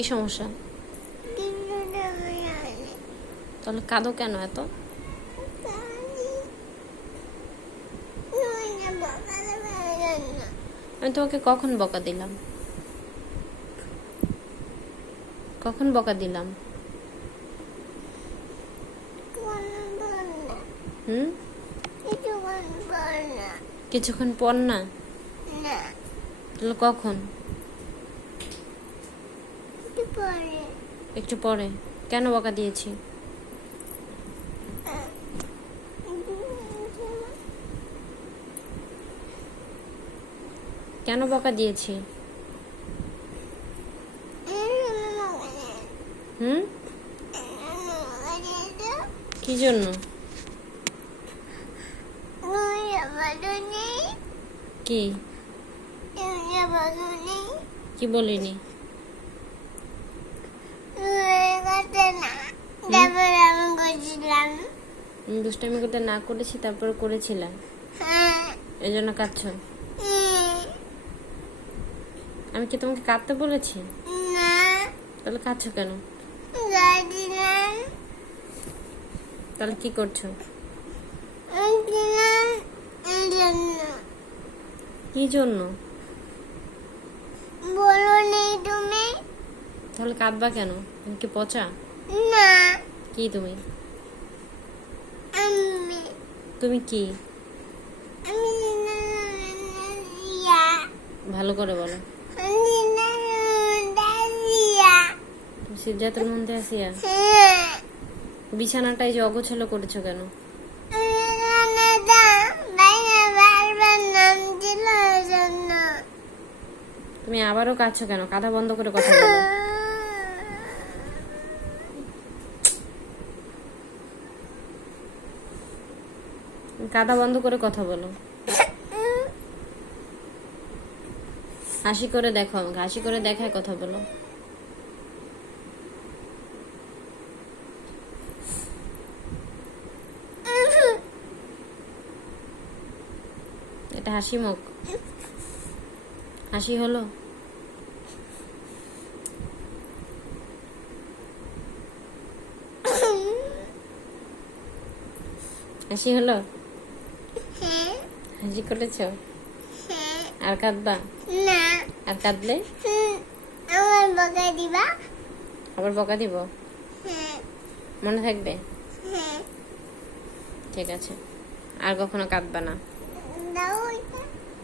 কি সমস্যা? তাহলে কাঁদো কেন এত? আমি তোমাকে কখন বকা দিলাম? কখন বকা দিলাম? কিছুক্ষণ পর না? তাহলে কখন? একটু পরে। কেন বকা দিয়েছি? কেন বকা দিয়েছি? কি জন্য? কি কি বলিনি? দুষ্টামি করতে না করেছি, তারপর করেছিলাম, এই জন্য কাঁদছ? আমি কি তোমাকে কাঁদতে বলেছি? তাহলে কাঁদছ কেন? তাহলে কি করছো? কি জন্য বলো নেই তুমি? তাহলে কাঁদবা কেন? তুমি কি পচা? না। কি তুমি? আমি তুমি কি? আমি ভালো করে বলো। সিদ্ধার্থের মধ্যে আসিয়া বিছানাটাই যে অগোছালো করেছো কেন? তুমি আবারও কাঁদছো কেন? কাঁদা বন্ধ করে কথা বলো। কাঁদা বন্ধ করে কথা বলো। হাসি করে দেখো আমাকে, হাসি করে দেখায় কথা বলো। এটা হাসি মুখ? হাসি হলো? হাসি হলো? হাসি করেছো? আর কাঁদবা না। আর কাঁদলে আমার বকা দিবা? আবার বকা দিব? মনে থাকবে? হ্যাঁ। ঠিক আছে, আর কখনো কাঁদবা না। দাও।